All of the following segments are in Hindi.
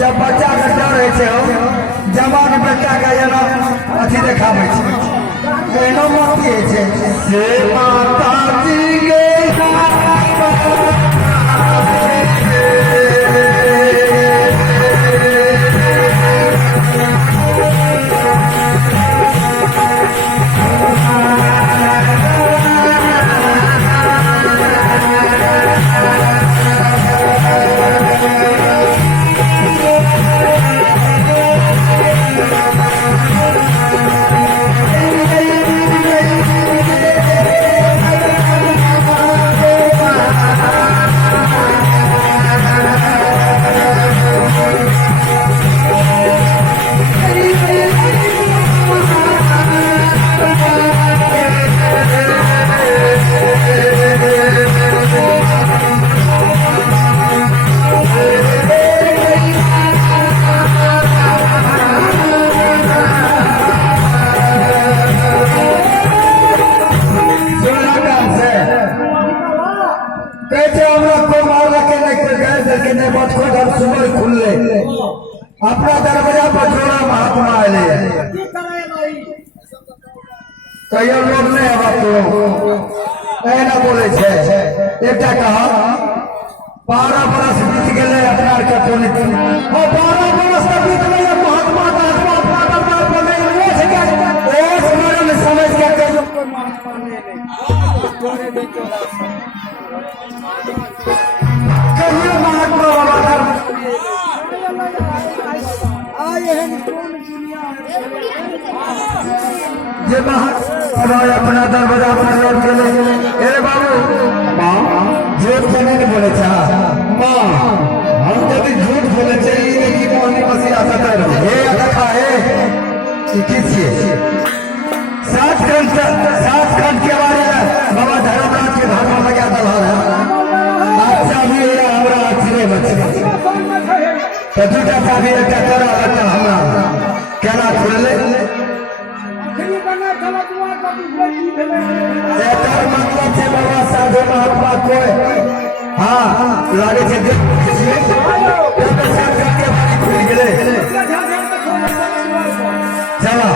जब बच्चा के डर है जवान बेटा के जना अथी देखाबै छै एहनो मत है से माता जी के अपना दरवाजा पर जोड़ा महात्मा आए कई लोग नहीं अब तो ना बोले एक कहा 12 बरस बीत गए अपना के 12 बरस तक बीत गए महात्मा अपना दरबार पर नहीं समझ के महात्मा अपना दरवाजा पर लौट गए अरे बाबू झूठ बोले नहीं बोले माँ हम यदि झूठ बोले चाहिए कि मोहनी मसीह आता देखा है सात खंड के बारे में बाबा धर्मराज के घर में लगा दला अच्छा भी हमारा अच्छे बच्चे तो दूटा चाबी एक करा हमारा केना खुलले मतलब है बाबा साधु महात्मा कोई हाँ लागे थे खुल गए चला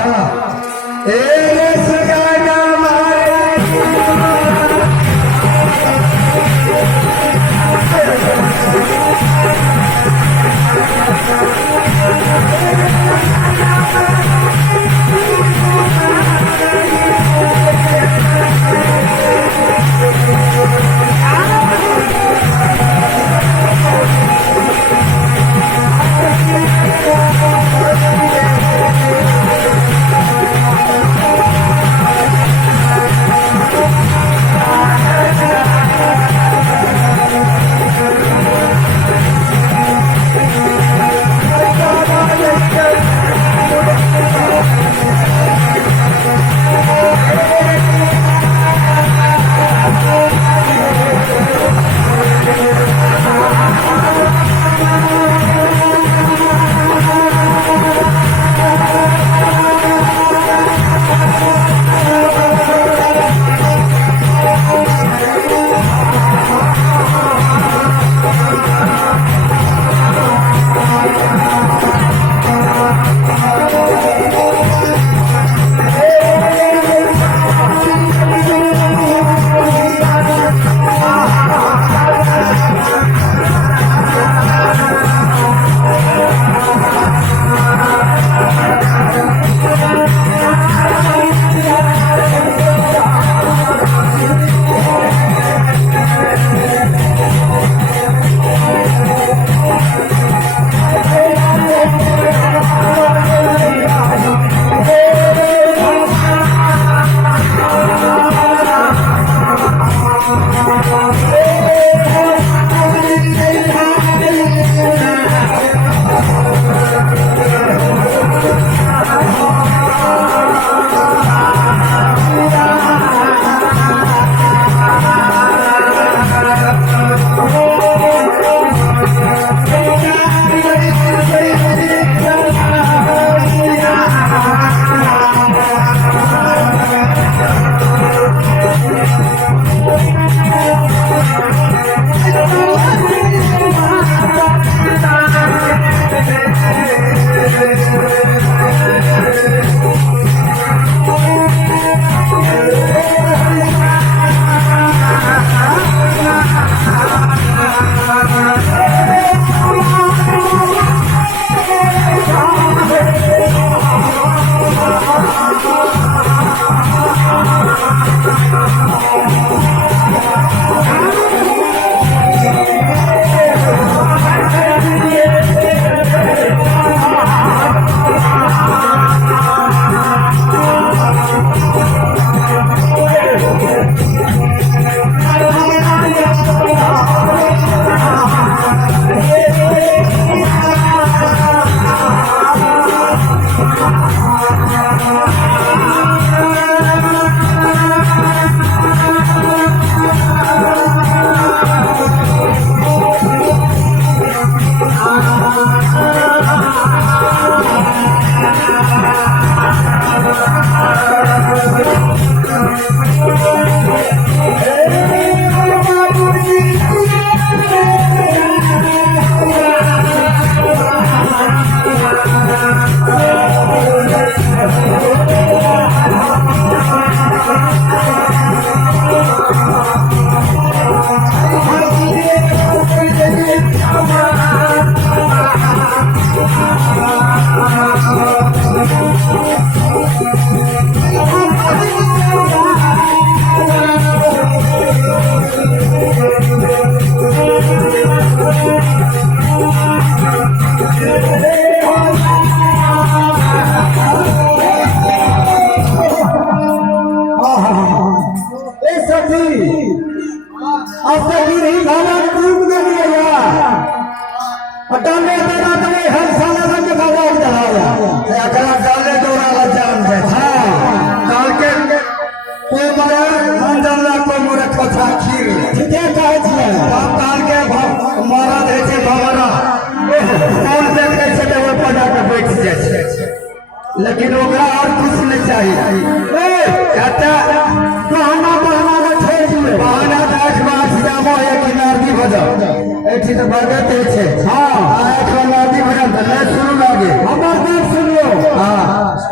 भगत छे हाँ এখন নদী ভজন ধরে শুরু লাগে আমার দেখ শুনিও हाँ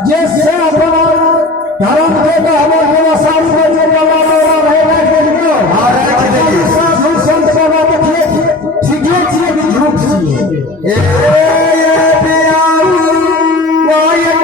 যে সে আপনার ধর্ম থেকে আমার কোনো সাধু বলছে বাবা বাবা ভাই রাখ দিও हाँ रख देंगे साधु संत बाबा देखिए ठीक है कि झूठ छिए ए बियाऊ वायू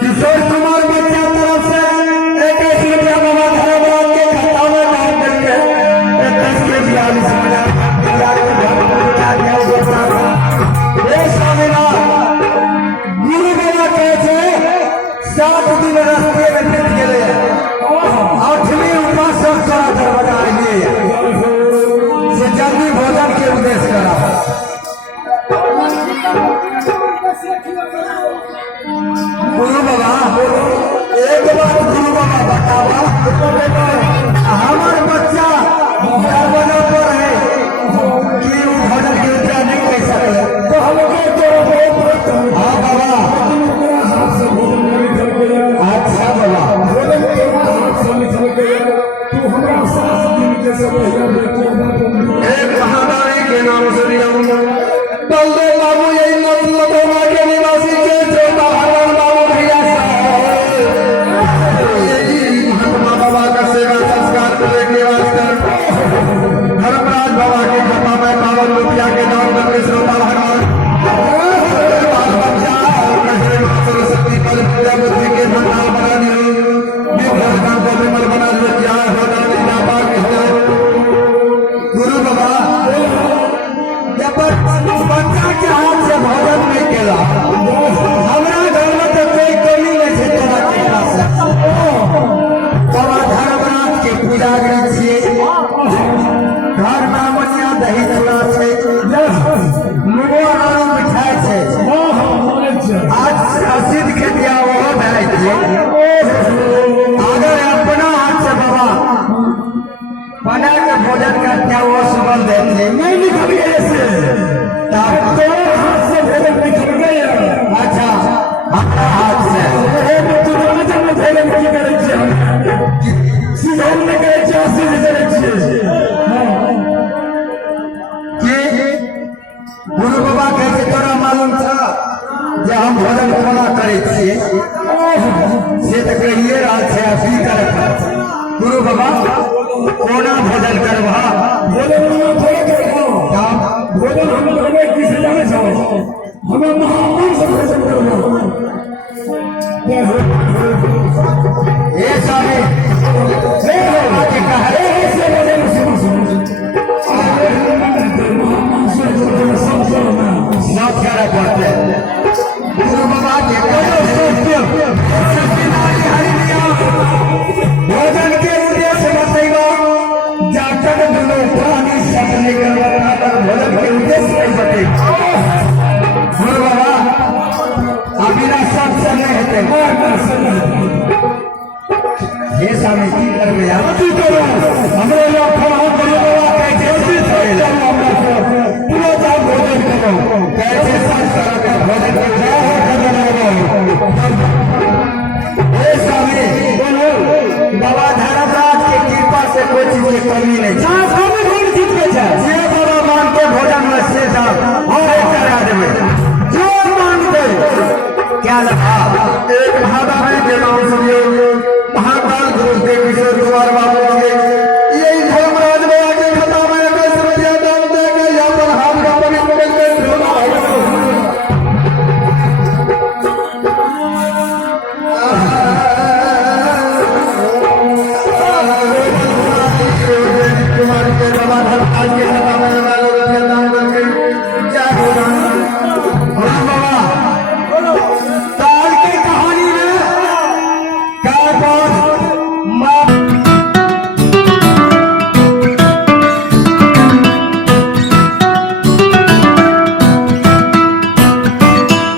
किशोर कुमार बच्चा तरफ से 21 रुपया बाबा धर्मराज के खाता में डाल करके 21 के 42 गुरु बाबा कहते 7 दिन रास्ते में फिर गए 8वीं उपासक करा दरवाजा आइए गुरु बाबा एक बात गुरु बाबा बतावा हमार बच्चा बना पर है कि वो भजन कीर्तन नहीं कर सके तो हमके तो हाँ बाबा अच्छा बाबा एक महादारी के नाम से बलदेव बाबू यही नौमा के निवासी के श्रोता भगवान बाबू भैया यही महात्मा बाबा का सेवा संस्कार करने के वास्ते धर्मराज बाबा के कृपा में 52 रुपया के दान करके श्रोता भगवान बाल बच्चा सरस्वती पद पूजा बुद्धि के भंडार बनाने का विमल बना दिया गुरु बाबा जब बच्चा के हाथ से भोजन नहीं केला हमरा घर में तो कोई कमी नहीं है तोरा के पास बाबा धर्मराज के पूजा करे छिए घर में मनिया दही चूड़ा छै मुगो आरो मिठाई छै आज रसीद के दिया वो भेलै छै अगर अपना हाथ से बाबा बना के भोजन करते वो सुबह देते नहीं निकल गए से तो हाथ से भोजन निकल गए अच्छा अपना हाथ से भोजन नहीं करे सीधन नहीं करे सीधे करे कि गुरु बाबा कहते तोरा मालूम था जे हम भोजन कोना करे छिए से तो कहिए रहा है अभी करे गुरु बाबा कोना भोजन करवा भोजन थोड़े करबो भोजन हम हमें किसे जाने छो हमें महामान से भोजन करबो ये सारे से बात कह रहे हैं से भोजन सुनो महामान से भोजन समझना साथ करे पड़ते गुरु बाबा के भोजन के उद्देश्य बताइए जाकर दुनो प्राणी सब निकलना भोजन के उद्देश्य नहीं बताइए गुरु बाबा अभी सब नहीं होते ये स्वामी की कर गया हमरे लोग गुरु बाबा कहते हैं